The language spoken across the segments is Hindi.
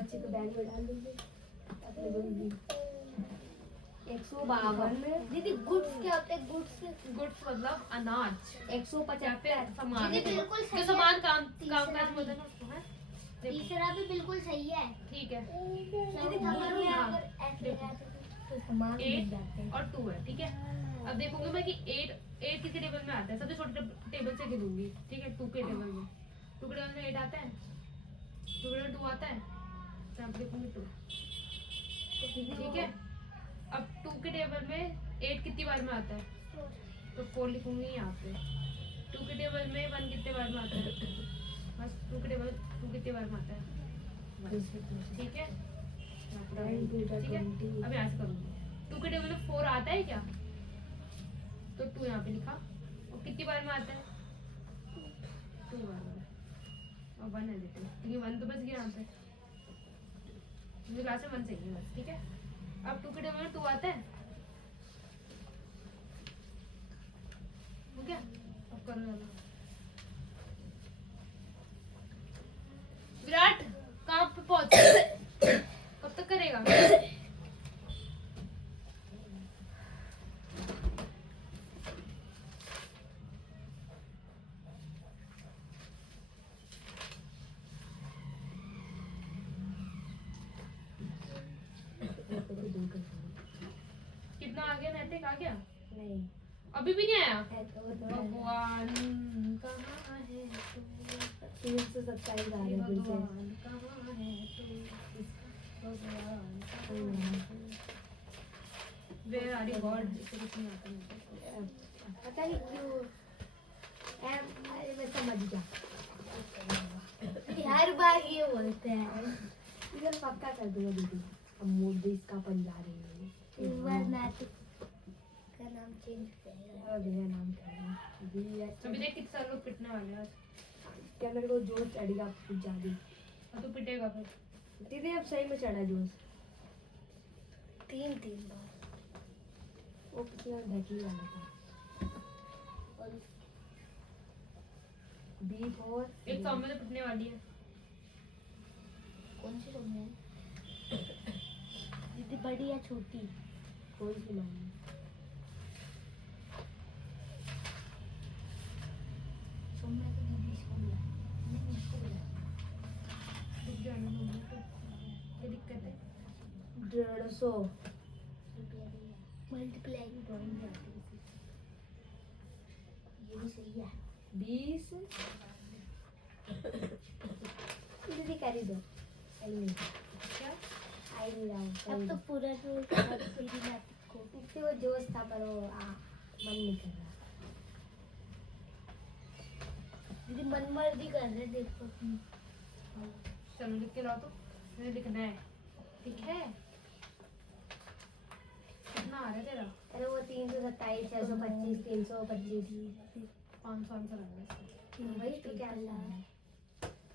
बच्चे को बैग में डाल देंगे अपने बंदी 152 दीदी गुड्स क्या होते हैं? गुड्स मतलब अनाज 175 सामान दीदी बिल्कुल जो सही सामान है। काम तीसरा काज भी। होता है ना उसको है। देखो, तीसरा भी बिल्कुल सही है। ठीक है दीदी हमारे हाँ, यहाँ अगर ऐसे देखो। तो सामान मिल 8 जाते हैं। और 2 है, ठीक है। अब देखूंगी मैं कि 8 किसी टेबल में आता है, सबसे छोटे टेबल से गिनूंगी, ठीक है। 2 के टेबल में 2 के टेबल में 8 आता है, 2 के टेबल में 2 आता है, तो अब देखूंगी 2, ठीक है। अब 2 के टेबल में 8 कितनी बार में आता है, तो 4 लिखूंगी यहाँ पे। 2 के टेबल में 1 कितने बार में आता है, बस 2 के टेबल 2 कितने बार में आता है, ठीक है। ठीक है, अब यहाँ से करूँगी। 2 के टेबल में 4 आता है क्या, तो 2 यहाँ पे लिखा। और कितनी बार में आता है, 2 बार में, और 1 है देते हैं, क्योंकि 1 तो बस गया यहाँ पे, मुझे लास्ट में 1 चाहिए बस, ठीक है। अब 2 के टेबल में 2 आता है, हो गया। अब करो जरा। विराट कहाँ पे पहुंचे, कब तक करेगा। कितना आ गया, नैतिक आ गया, नहीं अभी भी नहीं आया। है तो वो तो भगवान कहाँ है तू, 327 आ रहे हैं फिर से भगवान कहाँ है तू, भगवान कहाँ है तू। Where are you God? इसे कुछ नहीं आता मुझे। पता नहीं क्यों अरे मैं समझ गया हर बार ये बोलते हैं। इधर पक्का कर दूंगा दीदी हम मोदी इसका बन जा रहे हैं इस बार नैतिक का नाम चेंज करेगा। और मेरा नाम क्या है दीदी अभी देख कितने सारे लोग पिटने वाले हैं आज। क्या मेरे को जोश चढ़ेगा कुछ ज्यादा और तू पिटेगा फिर। दीदी अब सही में चढ़ा जोश 3 बार। वो कितना ढकी वाला था और बीफ और एक सौ में तो पिटने वाली है। कौन सी रूम है दीदी, बड़ी या छोटी? कोई सी मानी सोमना तो दीदी सोमना नहीं सोमना। रुक जाना मम्मी को, क्या दिक्कत है। 150 मल्टीप्लाई ड्राइंग में आती है ये भी सही है। 20 दीदी कर ही दो आई नहीं क्या आई नहीं रहा अब तो पूरा जो दीदी नैतिक को इतनी वो जोश था पर वो मन नहीं कर रहा दीदी मनमर्जी कर रहे देखो। चलो लिख के लाओ, तो मैंने लिखना है, ठीक है। कितना आ रहा है तेरा। अरे वो 327 625 325 500 आंसर आ रहा है इसका। वही तो क्या है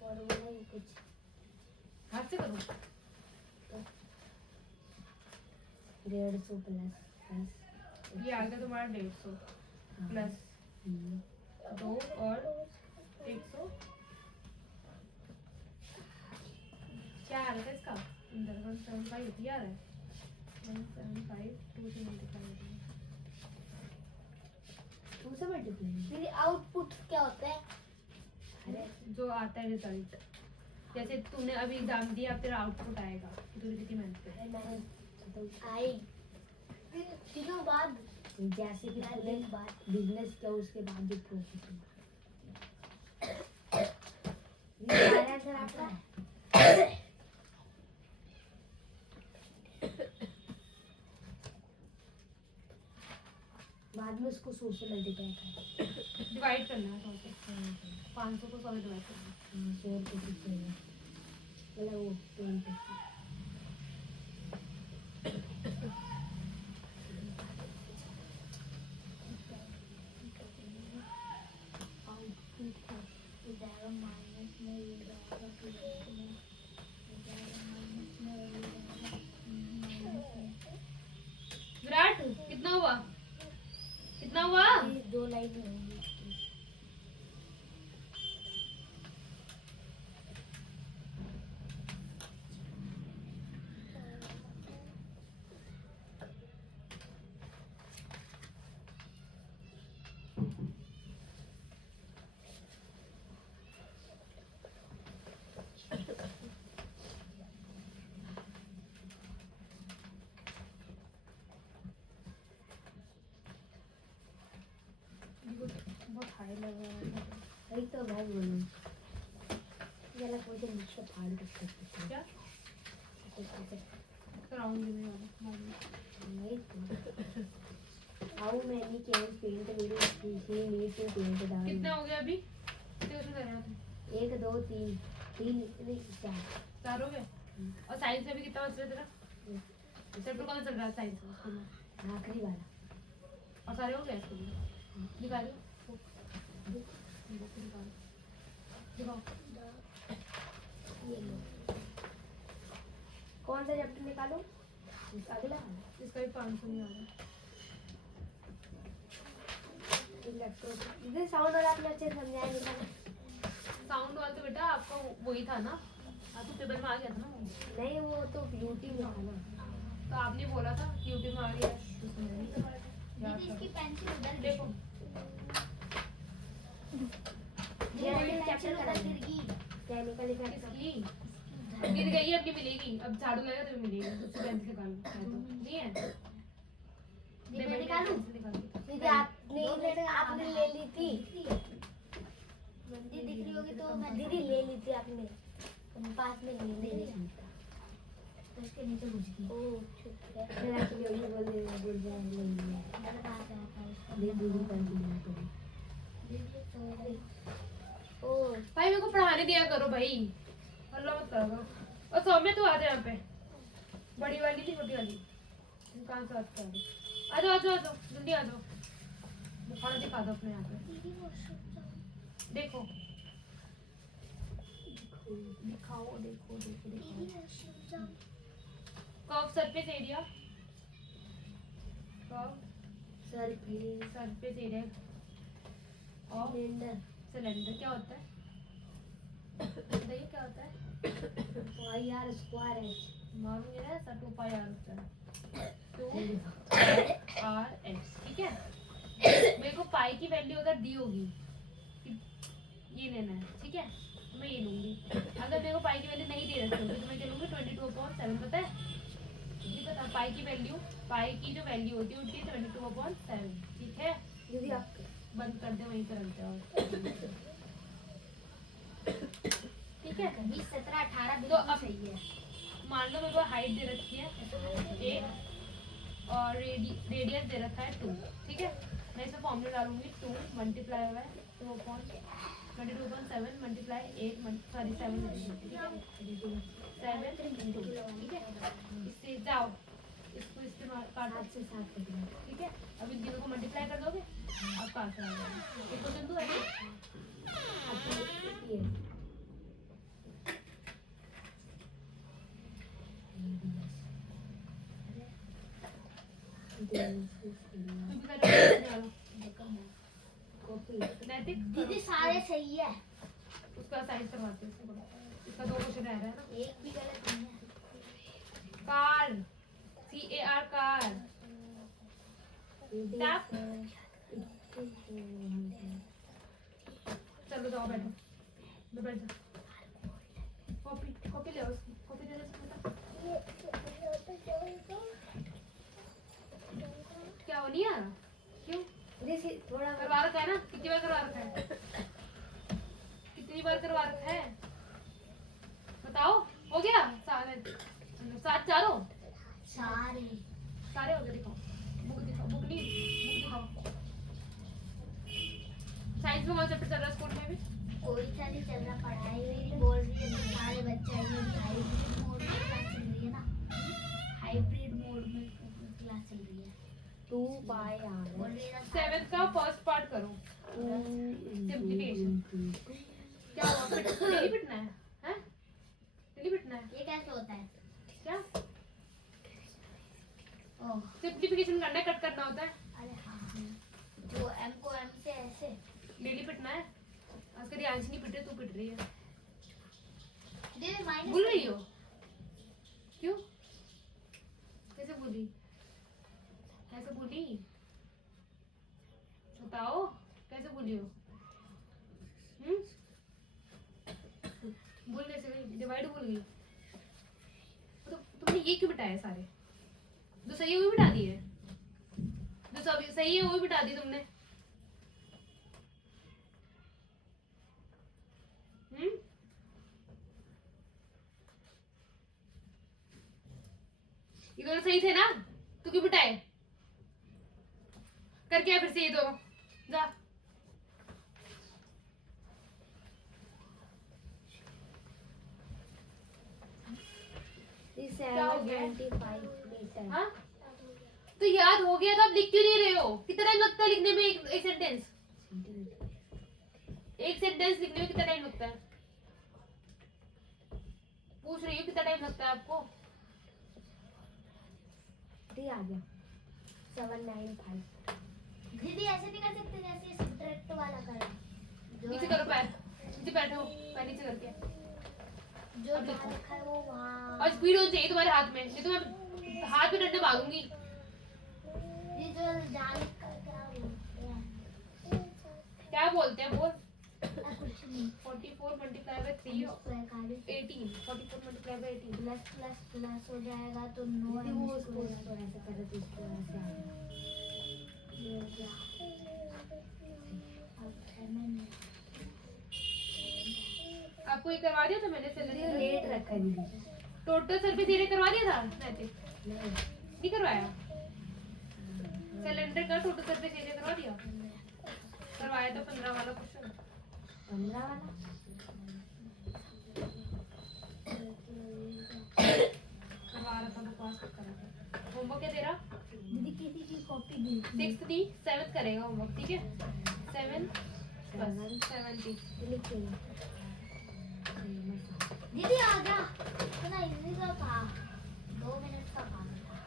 और वो नहीं कुछ हाथ से करो। 150 प्लस ये आ गया तुम्हारा 150 प्लस 2 और 100 क्या आ रहा था इसका अंदर 175 ये आ रहा है 175 2 से मल्टीप्लाई होता है। 2 से मल्टीप्लाई दीदी आउटपुट क्या होता है? अरे जो आता है रिजल्ट, जैसे तूने अभी एग्जाम दिया तेरा आउटपुट आएगा कि तूने कितनी मेहनत करी। मैंने आई दिनों बाद जैसे कि तूने बिजनेस किया उसके बाद जो प्रॉफिट हुआ ये सर आपका बाद में उसको 100 से मल्टीप्लाई कर डिवाइड करना है 100 से, 500 को 100 में डिवाइड करना है। 100 रुपये कितने हैं मतलब वो 20 माइनस में ये रहेगा प्लस में माइनस में ये रहेगा माइनस में। विराट कितना हुआ, कितना हुआ। ये 2 लाइन होंगी इसकी। फाइल लगा वही तो मैं बोलूँ जरा मुझे नीचे फाड़ सकते क्या हैं कराऊंगी मैं वाला नहीं तो हाउ मैनी कैन पेंट मेरे ही नीड टू पेंट डाउन कितना हो गया अभी कितने उसमें करना था 1 2 3 3 नहीं 4 4 हो गए और साइंस में भी कितना बच रहा है तेरा चैप्टर कौन सा चल रहा है साइंस में स्कूल में आखिरी वाला और सारे हो गए स्कूल में निकालो बुक निकालो दिखाओ ये लो कौन सा चैप्टर निकालो अगला इसका भी 500 नहीं आ रहा इलेक्ट्रो इधर साउंड वाला आपने अच्छे से समझाया निकालो साउंड वाला तो बेटा आपका वही था ना आपको टेबल में आ गया था ना वो। नहीं वो तो ब्यूटी में था ना तो आपने बोला था कि यूट्यूब में आ गया तो उसमें नहीं था। याद दीदी इसकी करो। पेंसिल उधर देखो ये वाली पेंसिल उधर गिर गई। केमिकल इफेक्ट किसकी गिर गई है, अपनी मिलेगी। अब झाड़ू लगेगा तो मिलेगी, उससे पेंसिल निकाल लो। है तो नहीं है ये मैं निकालूं? दीदी आपने ले ली थी गंदी दिख रही होगी तो मैं दीदी ले ली थी आपने पास में नहीं ले ली तो इसके नीचे घुस गई। ओह ठीक है मैं एक्चुअली वही बोल जाए नहीं है मेरे पास आया था उसका। दे दीदी कंटिन्यू करो दीदी तो ओह भाई मेरे को पढ़ाने दिया करो भाई, अल्लाह मत करो। और सौम्य तू आ जा यहाँ पे, बड़ी वाली थी छोटी वाली, तुम कहाँ से आते हो? आ जाओ आ जाओ आ जाओ, जल्दी आ जाओ, बुखार दिखा दो अपने यहाँ पे। दीदी वॉशरूम देखो दिखाओ, देखो देखो दीदी दिखाओ। Washroom curve surface area, curve sir फिर सरफेस एरिया और सिलेंडर सिलेंडर क्या होता है? बताइए क्या होता है? वाई आर स्क्वायर है मालूम है ऐसा 2 पाई आर होता है, 2 आर एच। ठीक है, मेरे को पाई की वैल्यू अगर दी होगी ये लेना है, ठीक है, तो मैं ये लूंगी। अगर मेरे को पाई की वैल्यू नहीं दे रखी होगी तो मैं क्या लूंगी 22/7। पता है ये पता, पाई की वैल्यू, पाई की जो वैल्यू होती है 22/7। ठीक है, दीदी आप बंद कर दे, वहीं पर रख जाओ। ठीक है, 20 17 18 तो बिल्कुल अब सही है। मान लो मेरे को हाइट दे रखी है 1 और रेडियस दे रखा है 2। ठीक है, मैं इसमें फॉर्मूला डालूंगी 2 मल्टीप्लाई हुआ है 22/7 मल्टीप्लाई 8 सॉरी 7। ठीक है 7 ठीक है, इससे जाओ इसको इस्तेमाल काटो 5 से 7 कर दिया ठीक है। अब इन तीनों को मल्टीप्लाई कर दोगे, आपका आंसर आ जाएगा। एक क्वेश्चन दो ऐसे ये कॉपी नैतिक दीदी सारे सही है, उसका साइज करवाते हैं इसका 2 क्वेश्चन रह रहा है ना। एक भी गलत नहीं है। Car, CAR car, tap. चलो जाओ बैठो, मैं बैठ जा। कॉपी कॉपी ले आओ, उसकी कॉपी दे दे इसको। क्या हो नहीं आ रहा? क्यों? जैसे थोड़ा करवा रखा है ना, कितनी बार करवा रखा है? कितनी बार करवा रखा है बताओ? हो गया सारे 7 चारों सारे सारे हो गए। दिखाओ बुक, दिखाओ बुक नहीं, बुक दिखाओ। साइंस में कौन चैप्टर चल रहा है स्कूल में भी? कोई सा नहीं चल रहा, पढ़ाई मेरी बोल रही है सारे बच्चे हाइब्रिड मोड में क्लास चल रही है ना, हाइब्रिड मोड में क्लास चल रही है। 2 पाई बोल आर रही है ना 7th का फर्स्ट पार्ट करो। सिंप्लीफिकेशन क्या हुआ? डेली पिटना है? हैं? डेली पिटना है ये कैसे होता है? क्या? ओह सिंप्लीफिकेशन करना है, कट करना होता है। अरे हाँ वो m को m से ऐसे डेली पिटना है। आज करी आंशी नहीं पिट रही, तू पिट रही है। दीदी माइनस भूल रही हो? क्यों? कैसे भूली? कैसे भूली? बताओ कैसे भूली हो? भूल कैसे गई? डिवाइड भूल गई? तो तुमने ये क्यों बिठाए सारे? जो सही है वो भी बिठा दिए, जो सही है वो भी बिठा दी तुमने। ये दोनों सही थे ना, तू क्यों मिटाए? करके आए फिर से ये दोनों, जा। क्या हो गया? 725 मीटर। हाँ तो याद हो गया तो आप लिख क्यों नहीं रहे हो? कितना टाइम लगता है लिखने में एक सेंटेंस? एक सेंटेंस लिखने में कितना टाइम लगता है? पूछ रही हूँ कितना टाइम लगता है आपको? आ गया 795। दीदी ऐसे नहीं कर सकते जैसे सब्ट्रैक्ट वाला करा। नीचे करो पैर, नीचे बैठो, पैर नीचे करके। जो अब देखो। जहाँ रखा है वो वहाँ। और स्पीड होनी चाहिए तुम्हारे हाथ में, नहीं तो मैं हाथ पे डंडे मारूंगी। ये जो जाल का क्या बोलते हैं? क्या बोलते हैं बोल? कुछ नहीं। 44 multiply by 3 18, 44 multiply by 18 plus plus plus हो जाएगा तो नो दीदी वो उसको ऐसे करे तो इसको ऐसे आ गया। आपको ये करवा दिया था मैंने दीदी सिलेंडर? लेट रखा है दीदी। टोटल सर्विस ये करवा दिया था नैतिक? नहीं नहीं करवाया? सिलेंडर का टोटल सर्विस ये करवा दिया? करवाया था 15 वाला क्वेश्चन। 15 वाला करवा रहा था, बकवास कर रहा था। होमवर्क है तेरा? दीदी किसी की कॉपी दी 6th थी, 7th करेगा होमवर्क, ठीक है? 7 प्लस 70। लिख के दीदी आ जा। इतना इजी का था, 2 मिनट का काम था।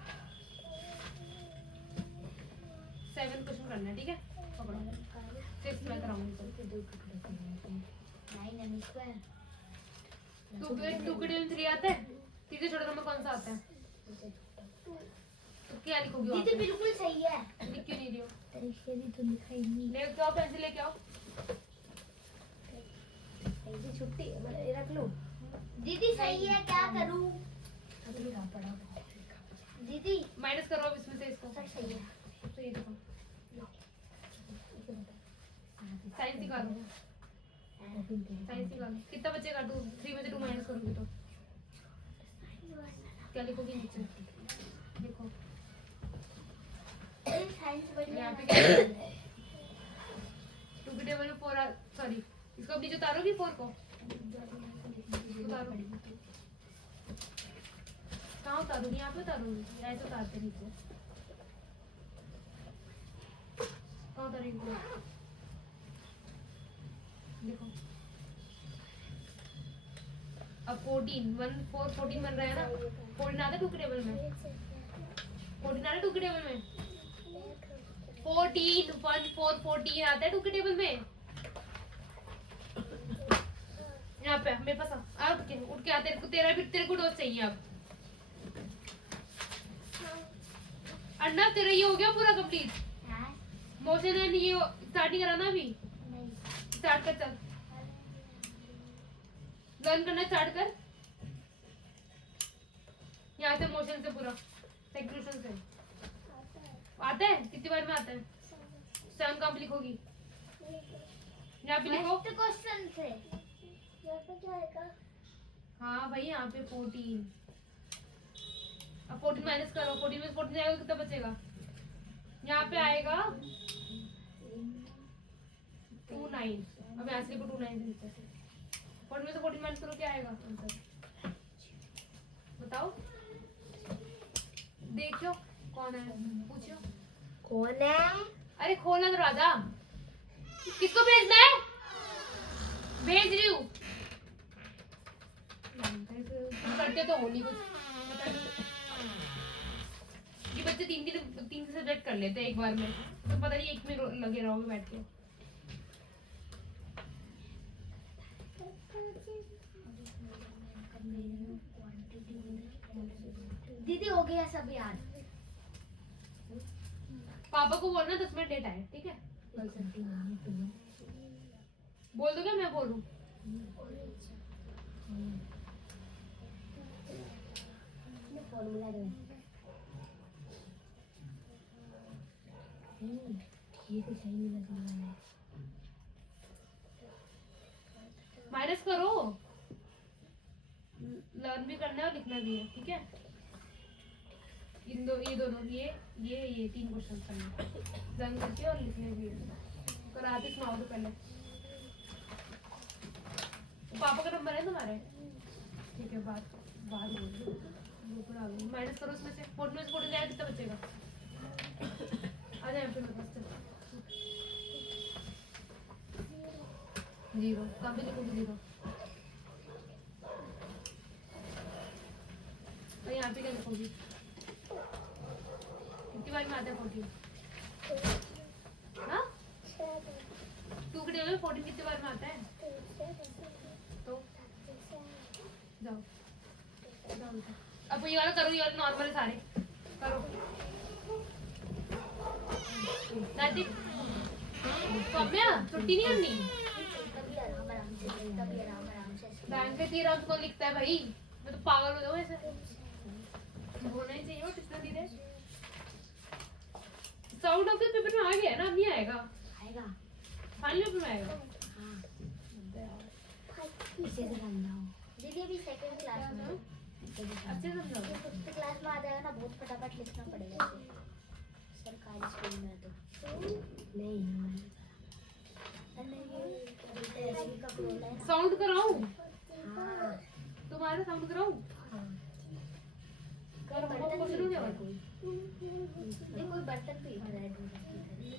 7 क्वेश्चन करना है, ठीक है? पकड़ो, 6th मैं कराऊंगी तो। 9 स्क्वायर। 2 के डिवीजन 3 आता है? 3 से छोटा नंबर कौन सा आता है? तो क्या लिखोगी वहाँ दीदी पे? बिल्कुल सही है। लिख क्यों नहीं रही हो? तरीके भी तो लिखा ही नहीं। लेके आओ, पेंसिल लेके आओ। ऐसी छुट्टी मतलब रख लो। दीदी सही है, क्या करूं? दीदी माइनस करो अब इसमें से इसको। सब सही है। तो ये देखो, साइंस सिखा दो, साइंस सिखा दो। कितना बचेगा? 2 3 में से 2 माइनस करोगे तो क्या लिखोगे नीचे? देखो साइंस बढ़िया यहाँ पे है। क्या है? 2 के टेबल में 4 सॉरी, इसको अब नीचे उतारोगी 4 को? उतारो। कहाँ उतारोगी? यहाँ पे उतारोगी? ऐसे उतारते नीचे। कहाँ उतारेगी? देखो अब 14 1 4 14 बन रहा है ना? 14 आता है 2 के टेबल में? 14 आता है 2 के टेबल में? 14 1 4 14 आता है 2 के टेबल में? यहाँ पे मेरे पास आ, उठ के आ, तेरे को डोज चाहिए अब। अर्नब तेरा ये हो गया पूरा कंप्लीट? हाँ? मोशन है ये स्टार्ट नहीं कराना अभी? नहीं। स्टार्ट कर, चल लर्न करना स्टार्ट कर। यहाँ से मोशन से पूरा सेक्रेशन से आता है? कितनी बार में आता है? 7 कहाँ पे लिखोगी? यहाँ पे लिखो। फर्स्ट क्वेश्चन से यहाँ पे क्या आएगा? हाँ भाई यहाँ पे 14। अब 14 माइनस करो, 14 में से 14 जाएगा कितना बचेगा? यहाँ पे आएगा 29। अब यहाँ से लिखो 29 नीचे। 14 में से 14 माइनस करो, क्या आएगा आंसर? बताओ, देखो कौन है, पूछो कौन है? अरे खोलना दरवाजा। किसको भेजना है? भेज रही हूँ। करते तो हो नहीं कुछ। ये बच्चे 3 सब्जेक्ट कर लेते हैं एक बार में, तो पता नहीं एक में लगे रहोगे बैठ के। दीदी हो गया सब याद। पापा को बोलना 10 मिनट लेट आए, ठीक है? बोल दो क्या मैं बोलूं? फॉर्मूला दे। ये तो सही लग रहा है। माइनस करो, लर्न भी करना है और लिखना भी है, ठीक है? ये दोनों ये 3 क्वेश्चन करने रंग करके और लिखने भी है। कराते सुनाओ तो पहले। पापा का नंबर है तुम्हारे? ठीक है, बात बोल दो। माइनस करो उसमें से 14 जाएगा, कितना बचेगा? आ जाए फिर मेरे पास। 0 कहाँ पे लिखोगे 0? और यहाँ पे क्या लिखोगी? कितनी बार में आता है 14? हाँ 2 के टेबल में 14 कितनी बार में आता है? तो जाओ अब ये वाला करो, ये वाला नॉर्मल सारे करो। दादी सौम्या छुट्टी नहीं करनी। बैंक के 3 अंक को लिखता है भाई, मैं तो पागल हो जाऊँ ऐसे। होना ही चाहिए कितना धीरे। साउंड ऑफ द पेपर में आ गया है ना, अब नहीं आएगा? फाइनल पेपर में आएगा। दीदी अभी सेकंड क्लास में अच्छे समझाओ। फिफ्थ क्लास में आ जाएगा ना, बहुत फटाफट लिखना पड़ेगा सरकारी स्कूल में तो नहीं। साउंड कराऊं? हाँ तुम्हारा साउंड कराऊं? कोई बर्तन पीट रहा है।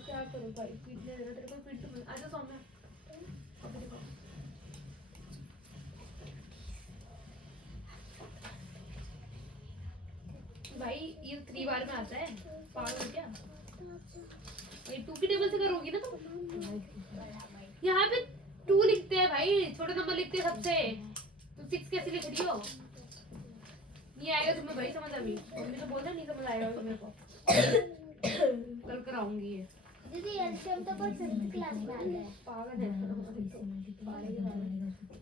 क्या करूं भाई, पीटने दे रहा तेरे को, पीट तो आजा सौम्या। भाई ये 3 बार में आता है, पागल हो क्या? ये 2 की टेबल से करोगी ना तुम? यहाँ पे 2 लिखते हैं भाई, छोटे नंबर लिखते हैं सबसे। तुम 6 कैसे लिख रही हो? नहीं आएगा तुम्हें भाई समझ अभी। मम्मी तो बोल रहा नहीं समझ आएगा मेरे को। कल कराऊंगी ये। दीदी एलसीएम तो कोई फिफ्थ क्लास में आता है। पागल है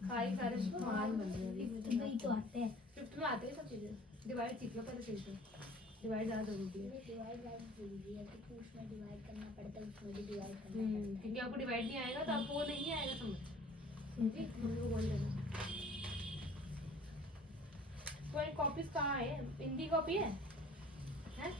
खाई सारे मान बन रहे हैं। नहीं तो आते हैं। फिफ्थ में आते हैं सब चीजें। डिवाइड सीख लो पहले सही से। डिवाइड ज्यादा जरूरी है। डिवाइड जरूरी है क्योंकि उसमें डिवाइड करना पड़ता है, उसमें भी डिवाइड करना पड़ता है। क्योंकि आपको डिवाइड नहीं आएगा तो आपको वो नहीं आएगा समझ। समझी? मम्मी को बोल देना। कोई कॉपीज कहाँ है? हिंदी कॉपी है? हैं?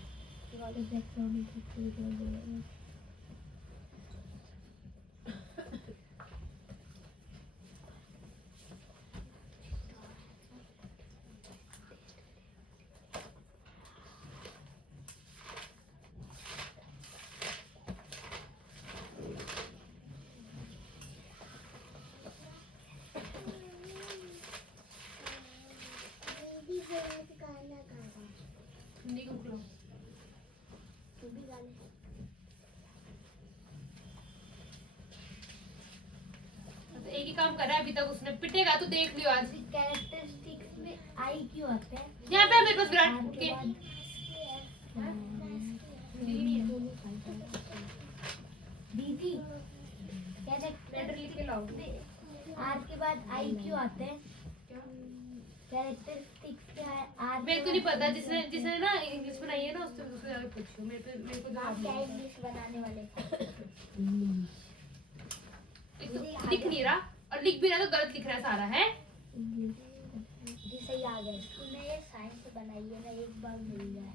हिंदी को बुक लो। तो एक ही काम करा है अभी तक उसने, पिटेगा तो देख लियो आज। कैरेक्टरिस्टिक्स में आई क्यों आता है? यहाँ पे है मेरे पास विराट उठ के। दीदी लेटर लिख के लाओ। आर के बाद आई क्यों आते हैं? कैरेक्टरिस्टिक्स क्या है? आर मेरे को नहीं पता, जिसने जिसने ना इंग्लिश बनाई है ना उससे जाके पूछो। मेरे को जवाब क्या नहीं। इंग्लिश बनाने वाले? एक तो लिख नहीं रहा और लिख भी रहा तो गलत लिख रहा है सारा है। जी सही आ गए। तूने ये साइंस से बनाई है ना, एक बार मिल जाए।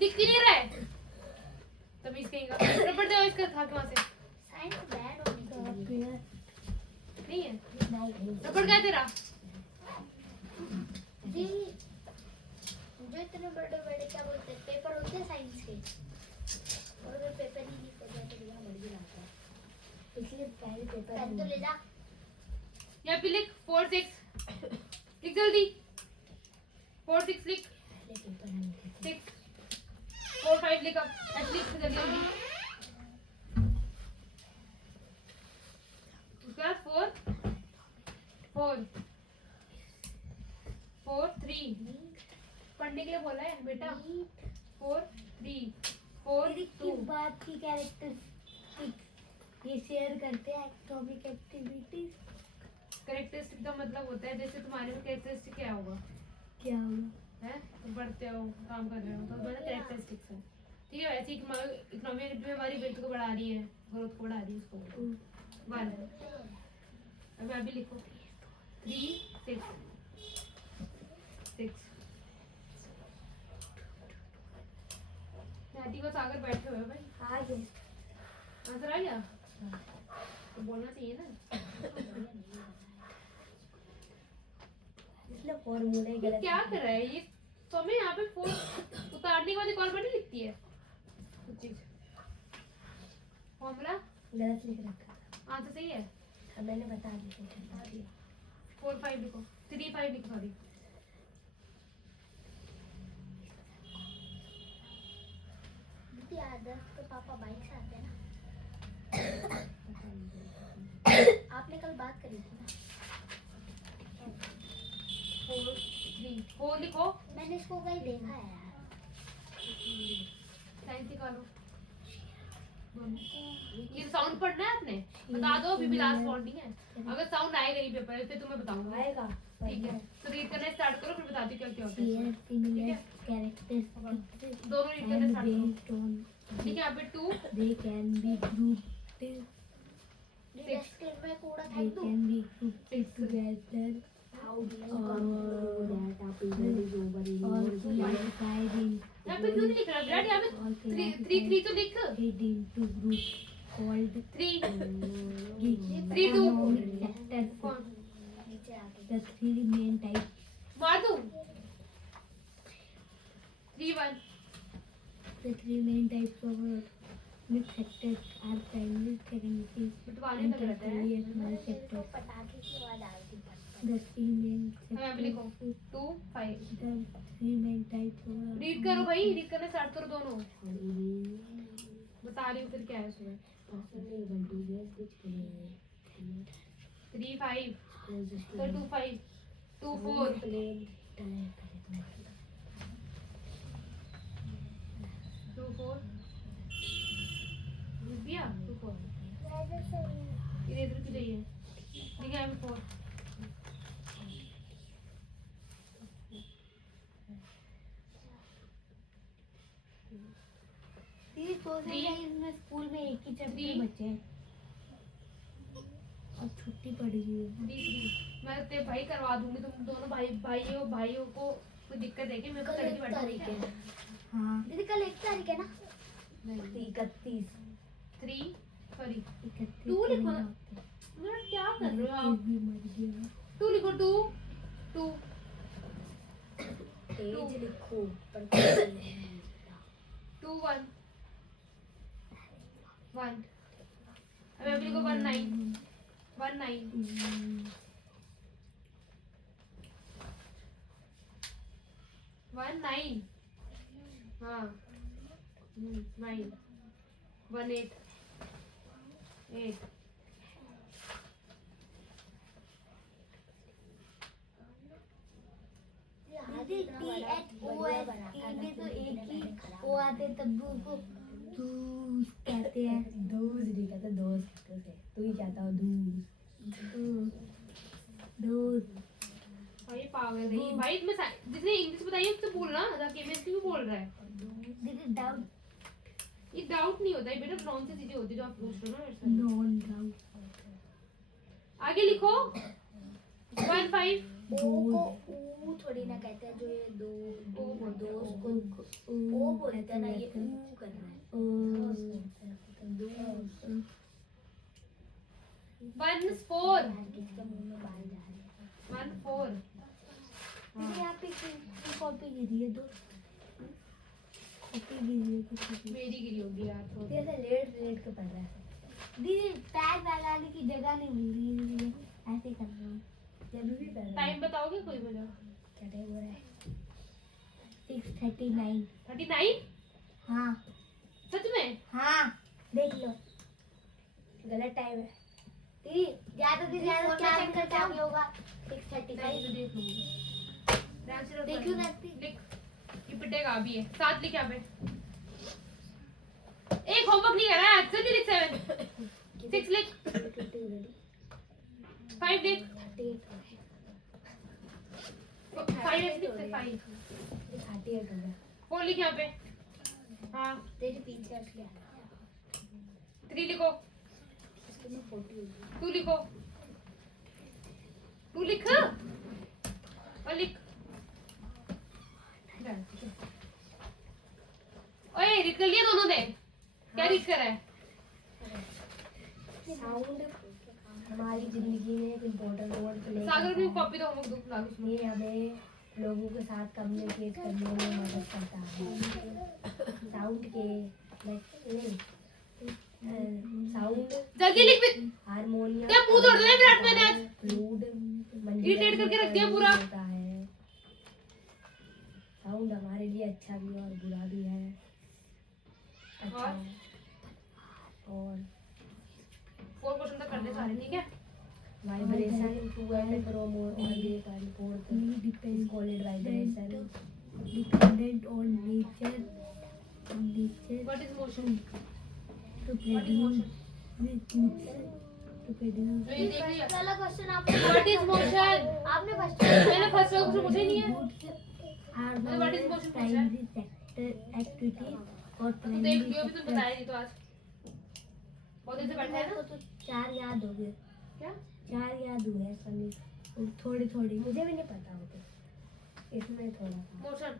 लिख भी नहीं रहा है तभी इसके रबड़ दे इसका था वहां से। साइंस बैड होनी चाहिए। नहीं है रबड़ का है तेरा? जी जो इतने बड़े बड़े क्या बोलते हैं पेपर होते हैं साइंस के, और अगर पेपर ही नहीं कर जाए तो यहाँ मर भी जाता है। इसलिए पहले पेपर पेन तो ले जा। यहाँ पे लिख 4 6 लिख जल्दी। 4 6 लिख। 6 4 5 लिख। अब लिख जल्दी जल्दी। उसके बाद 4 3 पढ़ने के लिए बोला है बेटा। 4 3 4 2 बात की कैरेक्टरिस्टिक्स ये शेयर करते हैं एटॉमिक एक्टिविटीज। कैरेक्टरिस्टिक का मतलब होता है जैसे तुम्हारे में कैरेक्टरिस्टिक क्या होगा? क्या होगा? है तुम पढ़ते हो काम कर रहे हो तो तुम्हारा कैरेक्टरिस्टिक्स है। ठीक है, वैसे इकोनॉमिक में हमारी वेल्थ को बढ़ा रही है, ग्रोथ को बढ़ा रही है उसको 1। अब अभी लिखो 3 6 6 तो फॉर्मूला ही ये गलत क्या कर रहा है ये? तो मैं यहाँ पे फोन उतारने के बाद एक और बार नहीं लिखती है कुछ चीज। फॉर्मूला गलत लिख रखा था। आंसर सही है। अब मैंने बता दिया 4 5 लिखो, 3 5 लिखो, सॉरी। दीदी आदर्श के पापा बाइक से आते हैं ना, आपने कल बात करी थी ना। 4 3 4 लिखो। मैंने इसको कहीं देखा है यार। साइंस निकालो। ये साउंड पढ़ना है आपने, बता दो। अभी भी लास्ट वार्निंग है, अगर साउंड आएगा नहीं पेपर में फिर तुम्हें बताऊंगा। आएगा ठीक है, तो रीड करना स्टार्ट करो, फिर बता दी क्या क्या होता है। शेयर सिमिलर कैरेक्टर्स दोनों रीड करना स्टार्ट करो। ठीक है, यहाँ पे 2 they can be grouped दीदी डस्टबिन में कूड़ा they फेंक दूं। can be grouped together How do you or control classified in यहाँ पे क्यों नहीं लिख रहा विराट? यहाँ पे 3 3 तो लिख। into groups called 3 economic 2 sectors. कौन नीचे आके The three main types मार दूं? 3 1 the three main types of economic sectors are primary, secondary, बटवाने and लग रहता है। tertiary economic मेरे को sectors. पटाखे की आवाज आ रही थी। The three main यहाँ पे लिखो sectors 2 5। the three main types of read करो भाई, रीड करना स्टार्ट करो दोनों। बता रही हूँ फिर क्या है उसमें। 3 5 तो 2 5 2 4 2 4 दिया 2 4 ये इधर की चाहिए। ठीक है, 4 ये सोशल साइंस में स्कूल में एक ही चैप्टर बचे हैं और छुट्टी पड़ी हुई है। 3 मैं तेरे भाई करवा दूंगी, तुम दोनों भाइयों को कोई दिक्कत है क्या? मेरे को कल लड़की 1 बैठा तारीख है। हाँ दीदी कल 1 तारीख है ना। 31 3 सॉरी 31 तू लिखो को ना। होते हैं। मैं क्या कर रहे हो एक आप? भी मर गया। 2 लिखो 2 2 तेज लिखो पर 2 1 1 अब अभी लिखो 1 9 1 9 1 9 हाँ 9 1 8 8 THOSE में तो एक ही ओ आते तब भी उसको दूस कहते हैं। दूस नहीं कहते, दोस्त कहते हैं। तू ही कहता हो दूस दूस। भाई पागल है ये भाई। मैं जिसने इंग्लिश बताई है उससे बोलना, केमिस्ट्री भी बोल रहा है। देखिए डाउट ये डाउट नहीं होता है बेटा, नॉन से चीजें होती है जो आप पूछ रहे हो ना मेरे से। Non doubt. आगे लिखो 1 5 ओ को ऊ थोड़ी ना कहते हैं, जो ये दो ओ बोलते हैं, दोस्त को ओ बोलते हैं ना, ये ऊ कर रहा है। 1 4 किसी के मुंह में बाल जा रहे हैं। 1 4 दीदी यहाँ पे कॉपी गिरी है दो कॉपी गिरी है कुछ मेरी गिरी होगी यार तो। ऐसे लेट लेट के पढ़ रहा है। दीदी टैग लगाने की जगह नहीं मिल रही है दीदी, ऐसे कर रहा हूँ जब भी पढ़ रहा टाइम बताओगे कोई मुझे? क्या टाइम हो रहा है? 6:39। 39 हाँ सच में? हाँ देख लो गलत टाइम है दीदी। ज्यादा से ज्यादा क्या आंसर क्या भी होगा? 6:35। देख लूंगी। ध्यान से देखियो करती। लिख, ये पिटेगा अभी है। 7 लिख यहाँ पे। एक होमवर्क नहीं कर रहा है, जल्दी लिख 7 6 लिख 5 लिख 5 लिख 5 4 लिख यहाँ पे। हाँ तेरे पीछे हट गया। 3 लिखो। इसके में 40 होगी। 2 लिखो। 2 लिख और लिख। ओए रीड कर लिया दोनों ने? क्या रीड कर रहा है? साउंड हमारी जिंदगी में एक इम्पोर्टेंट रोल प्ले सागर की कॉपी तो होमवर्क दो लागू सुनो। ये हमें लोगों के साथ कम्युनिकेट करने में मदद करता है। साउंड के साउंड जल्दी लिख भी। हारमोनियम क्या मुंह तोड़ देना विराट मैंने आज? फ्लूट Irritate करके रख दिया पूरा। होता है। साउंड हमारे लिए अच्छा भी और बुरा भी है। अच्छा और? है। और 4 क्वेश्चन तक करने सारे, ठीक है? Vibration to and fro more on the transport depend called vibration dependent on nature what is motion? To What is motion? To produce ये देख लिया। वाला क्वेश्चन आपने What is motion? आपने फर्स्ट मैंने फर्स्ट वाला क्वेश्चन पूछा ही नहीं है। What is motion पूछा है? एक्टिविटी और तो देख लियो, अभी तुम बताया नहीं तो आज। बहुत दिन से बैठा है ना? तो 4 याद हो गए। क्या? 4 याद हुए सनी थोड़ी थोड़ी मुझे भी नहीं पता होते इसमें थोड़ा सा motion.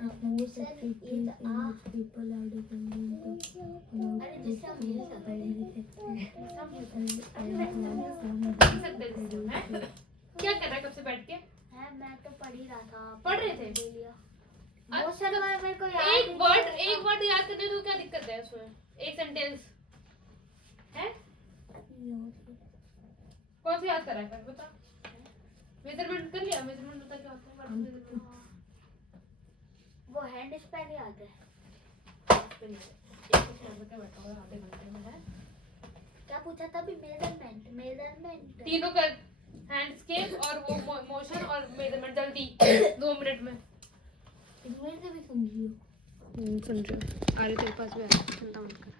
Motion is people are dependent अरे जिससे हम मिल सकते समझ सकते हैं इसको, हैं? क्या कर रहा है कब से बैठ के? हैं मैं तो पढ़ ही रहा था पढ़ रहे थे? ले लिया अच्छा, मोशन वाला मेरे को याद एक नहीं वर्ड है। एक वर्ड याद करने में क्या दिक्कत है उसमें? एक सेंटेंस है? कौन सा याद कर रहा है फिर बता? मेजरमेंट कर लिया? मेजरमेंट बता क्या होता है? What is measurement? वो हैंड स्पैन याद है एक क्वेश्चन बता बैठा हुआ आधे घंटे में है। क्या पूछा था अभी मेजरमेंट तीनों कर, हैंड स्केल और वो मोशन और मेजरमेंट, जल्दी 2 मिनट में। इसमें से भी समझियो सुन रहे हो? आ रहे तेरे पास भी आ रहा है, चिंता मत कर।